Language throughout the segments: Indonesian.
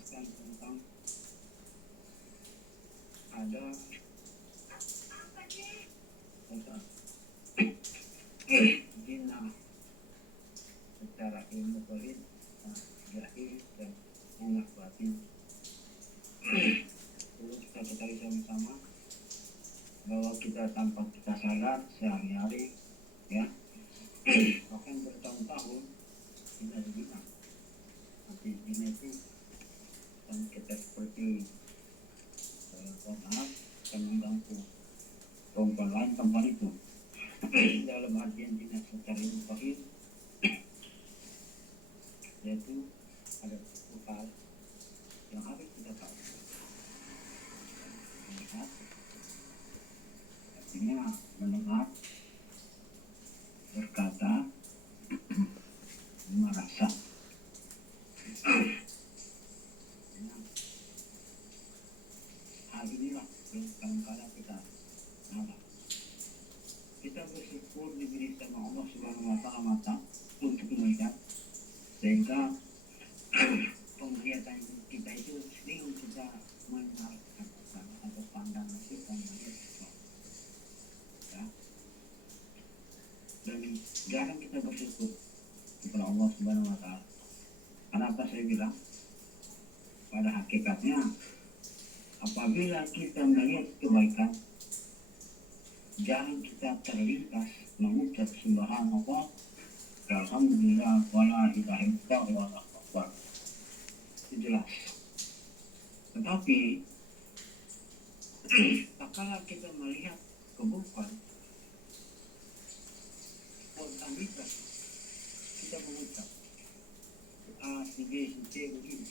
menjelaskan tentang ada zina secara ilmu goib, zahir dan ilmu batin. Perlu kita ketahui sama-sama bahwa kita tanpa kita sadar sehari-hari, ya, bahkan bertahun-tahun kita zina. Nanti zina itu kan kita seperti maaf akan mengganggu perempuan lain tanpa itu. Dalam artian zina secara ilmu goib, yaitu ada hal yang harus kita tahu. Melihat, artinya mendengar, berkata, merasa. Hal inilah yang kadang-kadang kita salah. Kita bersyukur diberi sama Allah Subhanahu wa Ta'ala mata untuk melihat, sehingga penglihatan kita itu sering kita menarikkan atau pandangan kita melihat sesuatu, ya. Dan jarang kita bersyukur kepada Allah Subhanahu wa Ta'ala. Kenapa saya bilang? Pada hakikatnya, apabila kita melihat kebaikan, jangan kita terlintas mengucap subhanallah, alhamdulillah, wala ilaha illallah, wallahu akbar. Itu jelas. Tetapi tatkala kita melihat keburukan, spontanitas kita mengucap A, si B, si C begini.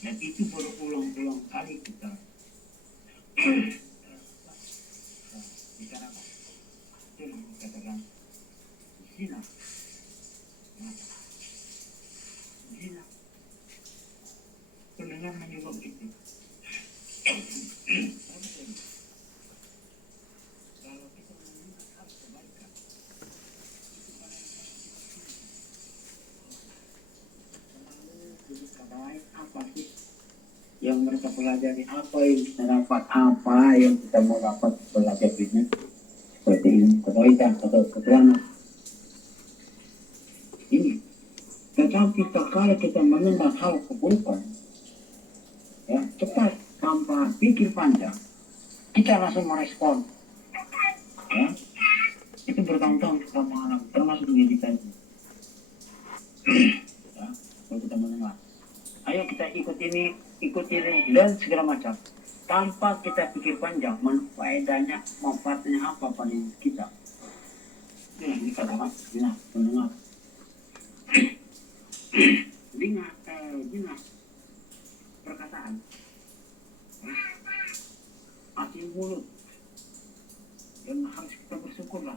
Dan itu berulang-ulang kali kita bicarakan. Itu yang dikatakan zina. Zina. Pendengar menyebut itu. Kalau kita mendengar hal kebaikan, itu kadang-kadang kita selalu apa sih yang mereka pelajari, apa yang kita dapat, apa yang kita mau dapat belajar bisnis seperti ini, kebaikan atau keterangan ini. Tetapi kalau kita mendengar hal keburukan, ya, cepat tanpa pikir panjang kita langsung merespon, ya. Itu bertahun-tahun kita mengalami, termasuk diri kita itu. Ya, kalau kita mendengar, ayo kita ikut ini dan segala macam, tanpa kita pikir panjang faedahnya, manfaatnya apa pada diri kita. Itu yang dikatakan zina, mendengar. Zina perkataan, hati mulut, dan harus kita bersyukurlah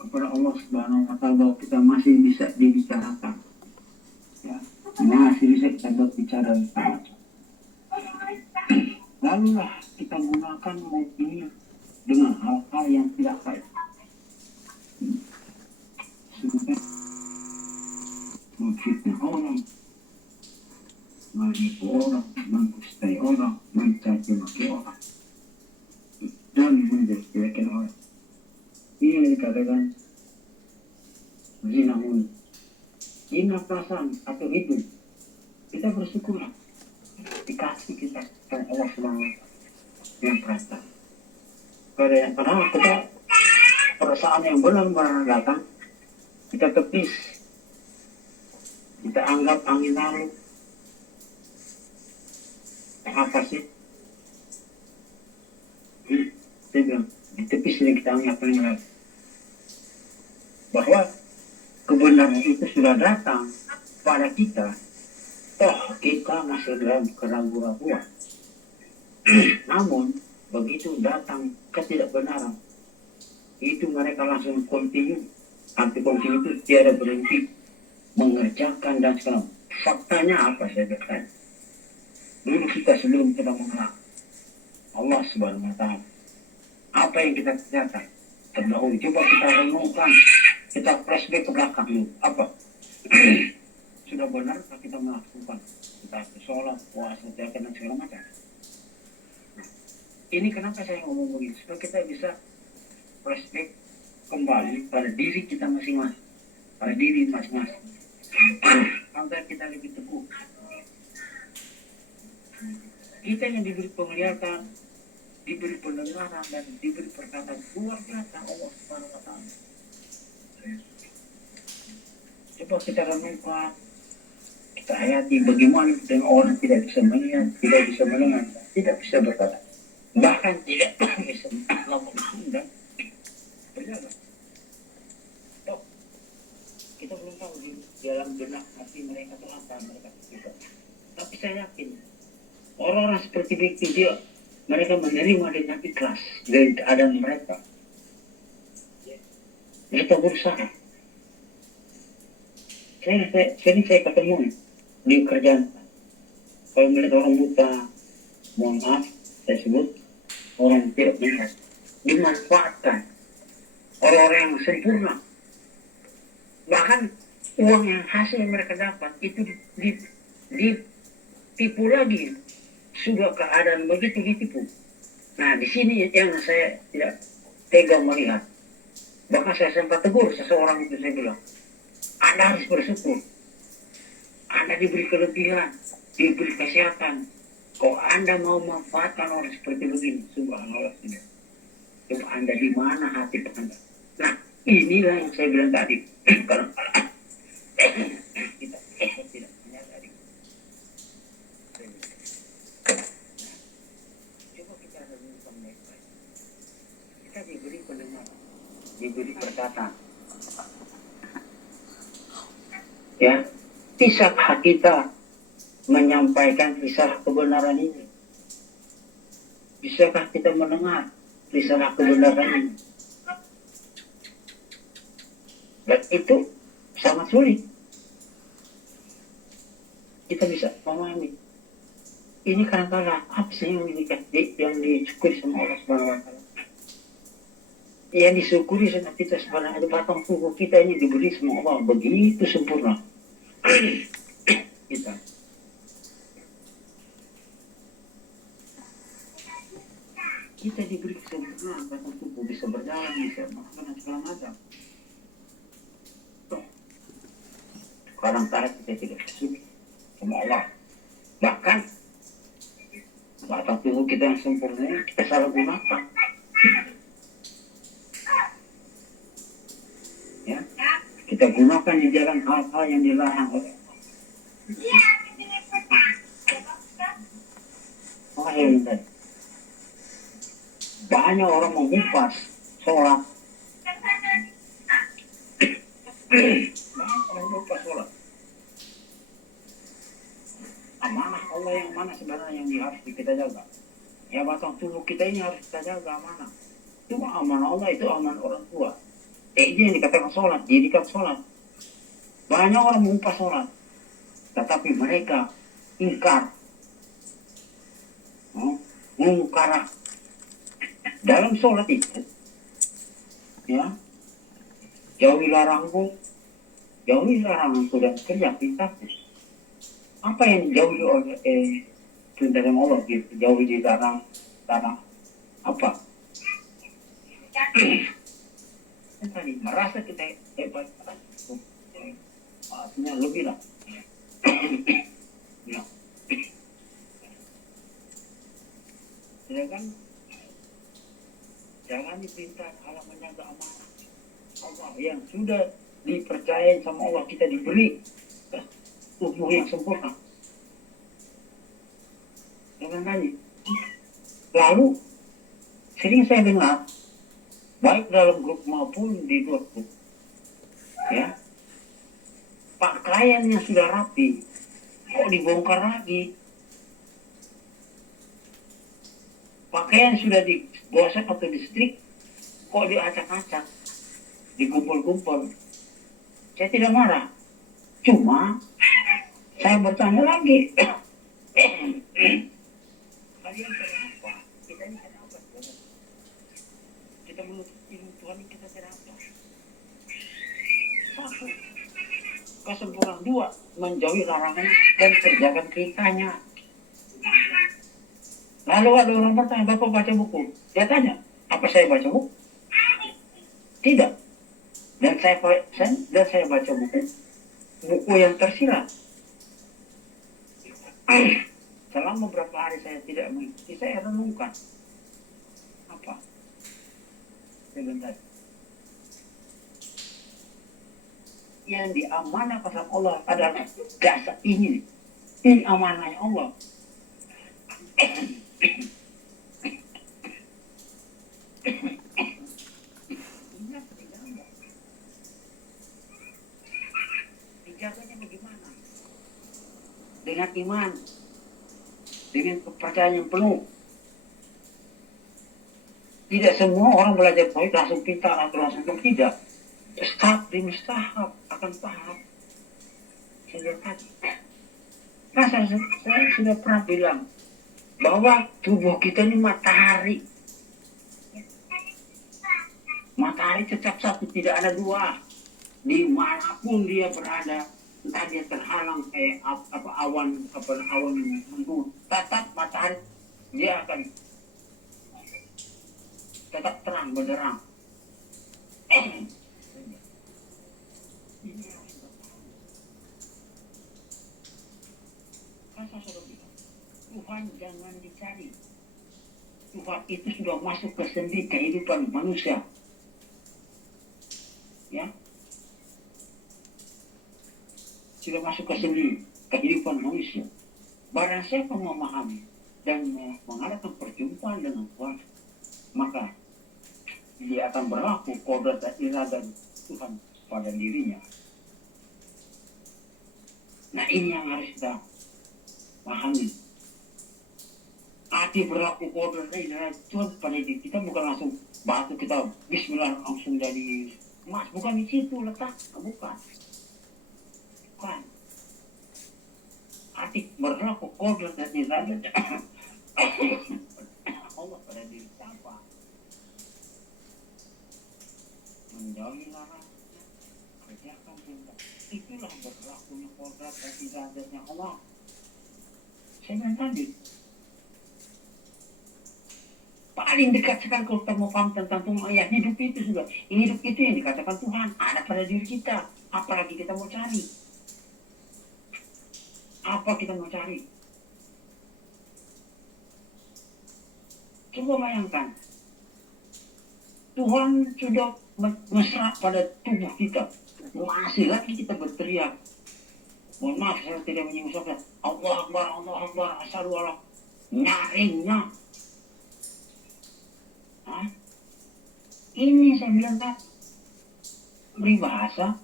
kepada Allah Subhanahu wa Ta'ala bahwa kita masih bisa dibicarakan, ya, masih bisa kita berbicara macam. Lalulah kita gunakan ini dengan hal-hal yang tidak baik. Sebenarnya memfitnah orang, menipu orang, mendustai orang, mencaci maki orang, dan menjelek-jelekan orang. Ini yang dikatakan zina mulut. Zina perasaan atau hidup. Kita bersyukurlah dikasih kita oleh Allah Subhanahu yang perasa. Karena kita perasaan yang benar-benar datang, kita tepis, kita anggap angin lalu. Apa sih? Saya bilang, ditepis ini kita anggap angin lalu. Bahwa kebenaran itu sudah datang pada kita, toh kita masih dalam keraguan-raguan. Namun begitu datang ketidakbenaran, itu mereka langsung continue. Arti continue itu tiada berhenti mengerjakan dan segala. Faktanya apa saya bertanya? Dulu kita sebelum kita mengenal Allah Allah Subhanahu wa Ta'ala. Apa yang kita kerjakan terdahulu? Coba kita renungkan, kita flashback ke belakang dulu. Apa? Sudah benarkah kita melakukan? Kita sholat, puasa, zakat, dan segala macam. Ini kenapa saya ngomong begini? Supaya kita bisa flashback kembali pada diri kita masing-masing. Pada diri masing-masing. Agar kita lebih teguh. Kita yang diberi penglihatan, diberi pendengaran, dan diberi perkataan luar biasa Allah Subhanahu wa Ta'ala. Coba kita renungkan, kita hayati bagaimana dengan orang tidak bisa melihat, tidak bisa mendengar, tidak bisa berkata, bahkan tidak bisa melakukan dan berjalan. Kita belum tahu di dalam benak hati mereka itu apa mereka itu. Tapi saya yakin orang-orang seperti Bikti dia mereka menerima dengan ikhlas dari keadaan mereka. Mereka berusaha. Saya ketemu di kerjaan. Kalau melihat orang buta, mohon maaf, saya sebut orang tidak melihat, dimanfaatkan orang-orang yang sempurna. Bahkan uang yang hasil yang mereka dapat itu ditipu lagi. Sudah keadaan begitu ditipu. Nah, di sini yang saya tidak tega melihat. Bahkan saya sempat tegur seseorang itu, saya bilang, Anda harus bersyukur. Anda diberi kelebihan, diberi kesehatan. Kok Anda mau memanfaatkan orang seperti begini? Subhanallah. Coba Anda di mana hati Anda? Nah, inilah yang saya bilang tadi. Kalau kita tidak menyadari. Coba kita renungkan baik-baik. Kita diberi pendengaran, diberi perkataan. Ya, bisakah kita menyampaikan kisah kebenaran ini? Bisakah kita mendengar kisah kebenaran ini? Dan itu sangat sulit. Kita bisa memahami. Ini kadang-kadang apa sih yang disyukuri sama Allah Subhanahu wa Ta'ala? Yang disyukuri sama kita sebenarnya batang tubuh kita ini diberi sama Allah begitu sempurna. Kita diberi kesempurnaan batang tubuh, bisa berjalan, bisa makan segala macam. Kadang-kadang kita tidak bersyukur sama Allah. Bahkan batang tubuh kita yang sempurna kita salah gunakan. Ya, kita gunakan di jalan hal-hal yang dilarang oleh Allah. Banyak orang mengupas sholat. Amanah Allah yang mana sebenarnya yang harus kita jaga? Ya, batang tubuh kita ini harus kita jaga amanah. Cuma amanah Allah itu amanah orang tua. Ini yang dikatakan sholat, didikan sholat. Banyak orang mengupas sholat, tetapi mereka ingkar, mengukara dalam sholat itu. Ya, jauhi laranganku, jauhi laranganku dan kerja perintahku. Apa yang dijauhi oleh perintah Allah gitu? Jauhi di larang apa? Tadi merasa kita hebat, artinya lebih lah. Ya. Sedangkan jangan diperintah kalau menjaga amanah Allah yang sudah dipercaya sama Allah, kita diberi tubuh yang sempurna. Jangan lagi. Lalu sering saya dengar, baik dalam grup maupun di luar grup, ya, pakaian yang sudah rapi kok dibongkar lagi. Pakaian sudah digosok atau distrik kok diacak-acak, dikumpul-kumpul. Saya tidak marah, cuma saya bertanya lagi, kalian kenapa kita ini ilmu Tuhan yang kita tidak dapat. Satu, kesempurnaan. Dua, menjauhi larangan dan kerjakan perintahnya. Lalu ada orang bertanya, Bapak baca buku? Dia tanya, apa saya baca buku? Tidak. Dan saya baca buku yang tersirat. Selama beberapa hari saya tidak mengikuti, saya renungkan. Apa? Sebentar. Yang diamanahkan oleh Allah adalah dasar ini. Ini amanahnya Allah. Dijaganya bagaimana? Dengan iman, dengan kepercayaan yang penuh. Tidak semua orang belajar tauhid langsung pintar atau langsung tidak. Tahap demi tahap akan tahap. Saya sudah pernah bilang bahwa tubuh kita ini matahari. Matahari tetap satu, tidak ada dua. Dimanapun dia berada, entah dia terhalang kayak awan mendung, tetap matahari dia akan tetap terang benderang. Kan saya sudah bilang, Tuhan jangan dicari. Tuhan itu sudah masuk ke sendi kehidupan manusia. Ya, sudah masuk ke sendi kehidupan manusia. Barang siapa memahami dan mengadakan perjumpaan dengan Tuhan, maka dia akan berlaku kodrat dan iradah Tuhan pada dirinya. Nah, ini yang harus kita pahami. Arti berlaku kodrat dan iradah Tuhan pada diri kita bukan langsung batu kita bismillah langsung jadi emas, bukan di situ letak, bukan. Arti berlaku kodrat dan iradah Allah pada diri siapa? Menjauhi larangannya, kerjakan perintah. Itulah berlakunya kodrat dan iradahnya Allah. Saya bilang tadi, paling dekat sekali kalau kita mau paham tentang Tuhan, ya hidup itu sudah. Hidup itu yang dikatakan Tuhan ada pada diri kita. Apalagi kita mau cari? Apa kita mau cari? Coba bayangkan, Tuhan sudah mesra pada tubuh kita. Masih lagi kita berteriak. Mohon maaf saya tidak menyinggung saudara. Allah Akbar, asyhadu alla. Nyaringnya. Ini saya bilang kan, peribahasa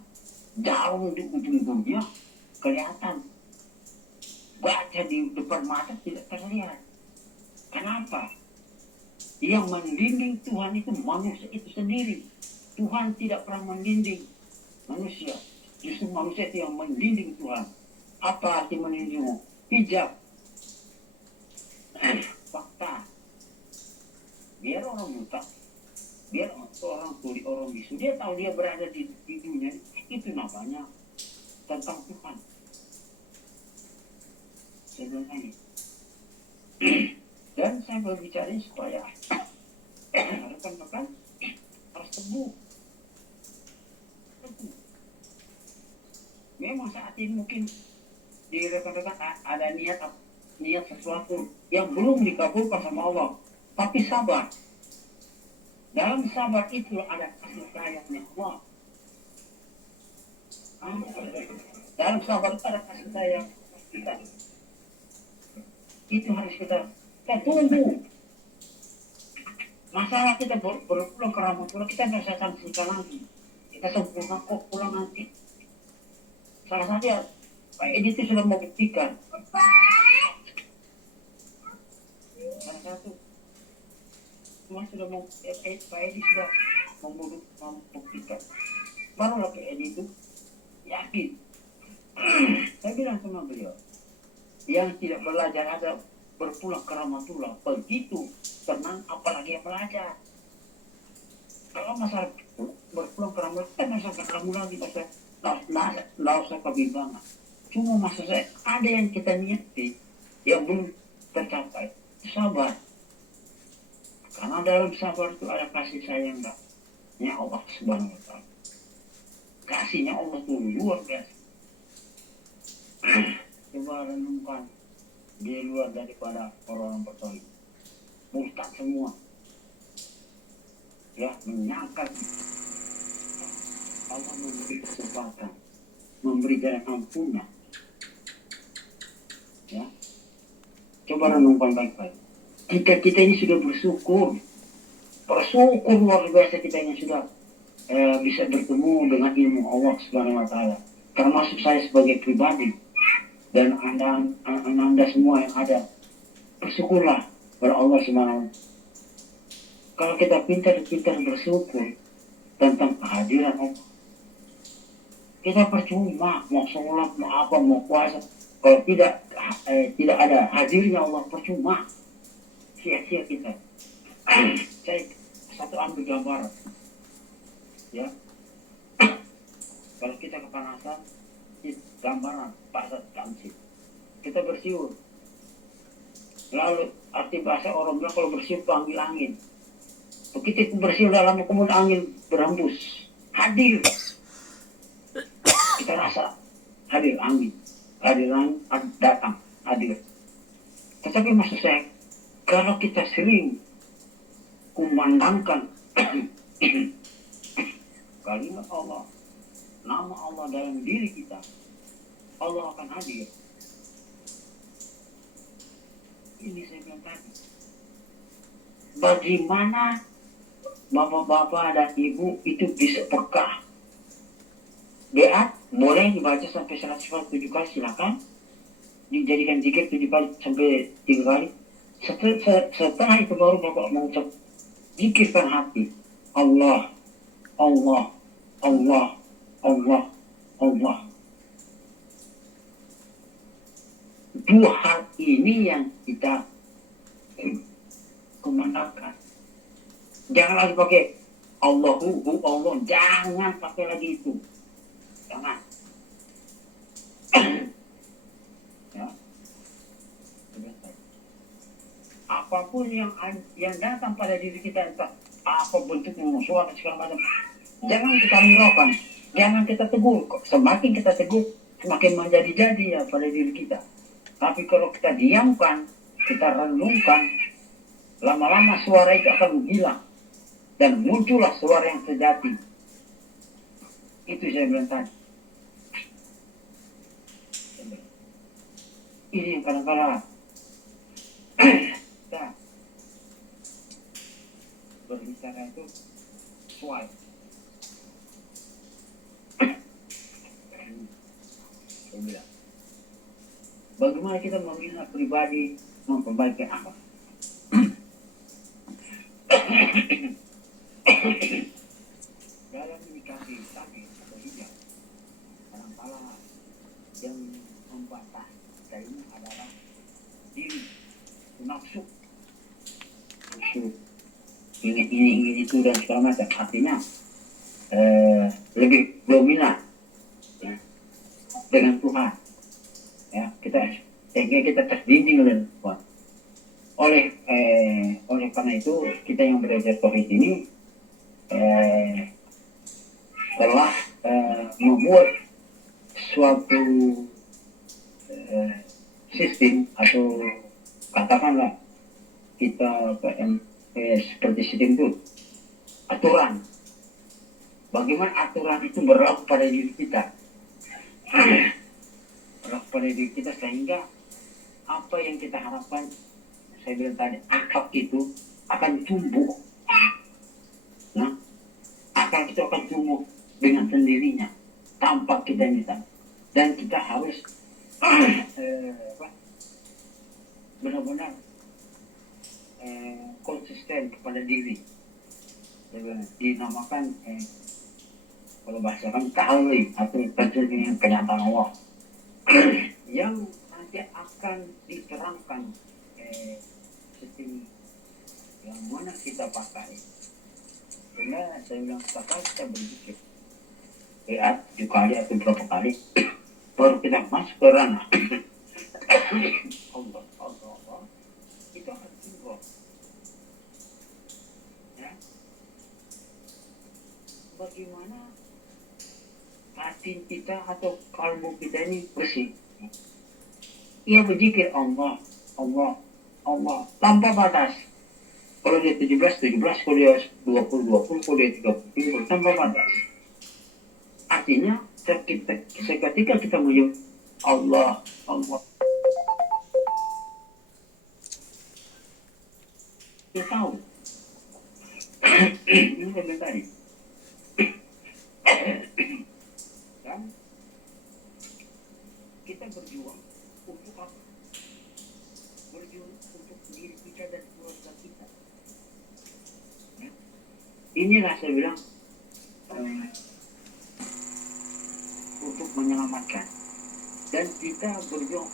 jauh di ujung-ujungnya kelihatan. Baca di depan mata tidak terlihat. Kenapa? Yang mendinding Tuhan itu manusia itu sendiri. Tuhan tidak pernah mendinding manusia. Justru manusia itu yang mendinding Tuhan. Apa arti mendindingmu? Hijab. Fakta. Biar orang buta, biar orang tuli, orang bisu, dia tahu dia berada di dunia. Itu namanya tentang Tuhan. Sebenarnya. Dan saya berbicara supaya rekan-rekan harus sembuh. Memang saat ini mungkin di rekan-rekan ada niat sesuatu yang belum dikabulkan sama Allah, tapi sabar. Dalam sabar itu ada kasih sayangnya Allah. Dalam sabar itu ada kasih sayang kita. Itu harus kita tunggu. Masalah kita berpulang ke rahmatullah, kita nggak bisa sanksikan lagi. Kita sempurna kok pulang nanti. Salah satu Pak Edi itu sudah membuktikan. Salah satu Tuhan sudah Pak Edi sudah membuktikan. Barulah Pak Edi itu yakin. Saya bilang sama beliau, yang tidak belajar ada berpulang ke rahmatullah, begitu tenang apalagi yang belajar. Kalau masalah berpulang ke rambut, kan masalah kamu lagi, nggak usah kebimbangan. Cuma maksud saya, ada yang kita niati, yang belum tercapai, sabar. Karena dalam sabar itu ada kasih sayang ya Allah Subhanahu wa Ta'ala. Kasihnya Allah tuh luar biasa. Coba renungkan, dia luar daripada orang-orang bertauhid. Murtad semua. Ya, menyangka Allah memberi kesempatan, memberi jalan ampunnya. Ya, coba renungkan baik-baik. Kita ini sudah bersyukur luar biasa kita ini sudah bisa bertemu dengan ilmu Allah Subhanahu wa Ta'ala. Termasuk saya sebagai pribadi dan anda semua yang ada, bersyukurlah kepada Allah Subhanahu wa Ta'ala. Kalau kita pintar bersyukur tentang kehadiran Allah, kita percuma mau sholat, mau apa, mau puasa, kalau tidak ada hadirnya Allah, percuma, sia-sia kita. Saya satu ambil gambar, ya. Kalau kita kepanasan, gambaran pasat tamsil, kita bersiul. Lalu arti bahasa orang bilang kalau bersiul panggil angin. Begitu bersiul dalam kemudian angin berhembus, hadir. Kita rasa hadir angin datang hadir. Tetapi maksud saya, kalau kita sering kumandangkan kalimat Allah, nama Allah dalam diri kita, Allah akan hadir. Ini saya bilang tadi. Bagaimana bapak-bapak dan ibu itu bisa peka? Doa boleh dibaca sampai 147 kali, silakan. Dijadikan zikir 7 kali sampai 3 kali. Setelah itu baru bapak mengucap zikirkan hati. Allah, Allah, Allah, Allah, Allah. Dua hal ini yang kita kumandangkan. Jangan lagi pakai Allahu, Allah. Jangan pakai lagi itu. Jangan. Ya. Apapun yang datang pada diri kita, entah apa bentuknya, musuh atau segala macam, jangan kita hiraukan, jangan kita tegur. Semakin kita tegur, semakin menjadi-jadi ya pada diri kita. Tapi kalau kita diamkan, kita renungkan, lama-lama suara itu akan menghilang dan muncullah suara yang sejati. Itu saya bilang tadi. Ini yang kadang-kadang kita berbicara itu sesuai. Saya bilang, bagaimana kita membina pribadi, memperbaiki apa? Dalam menyikapi sakit atau hijab, kadang-kadang yang membatas ini adalah diri, nafsu, ingin itu dan segala macam. Artinya lebih dominan ya, dengan Tuhan. Ya, kita terdinding oleh Tuhan. Oleh karena itu kita yang belajar tauhid ini telah membuat suatu sistem atau katakanlah kita seperti sistem itu aturan. Bagaimana aturan itu berlaku pada diri kita, sehingga apa yang kita harapkan, saya bilang tadi, akal itu akan tumbuh. Nah, akal itu akan tumbuh dengan sendirinya tanpa kita minta. Dan kita harus benar-benar konsisten kepada diri. Dinamakan kalau bahasa kami ta'alli atau terjadi kenyataan Allah yang nanti akan diterangkan sistem yang mana kita pakai. Sehingga saya bilang, kakak kita berzikir. Ya, 7 kali atau berapa kali. Baru kita masuk ke ranah. Allah, Allah, Allah. Itu akan timbul. Ya. Bagaimana hati kita atau kalbu kita ini bersih. Ia berzikir Allah, Allah, Allah, tanpa batas. Kalau dia 17, 17, kalau dia 20, 20, kalau dia 30, tanpa batas. Artinya, seketika kita menyebut Allah, Allah. Dia tahu. Ini saya tadi. Dan kita berjuang untuk apa? Berjuang untuk diri kita dan keluarga kita. Ya. Inilah saya bilang untuk menyelamatkan. Dan kita berjuang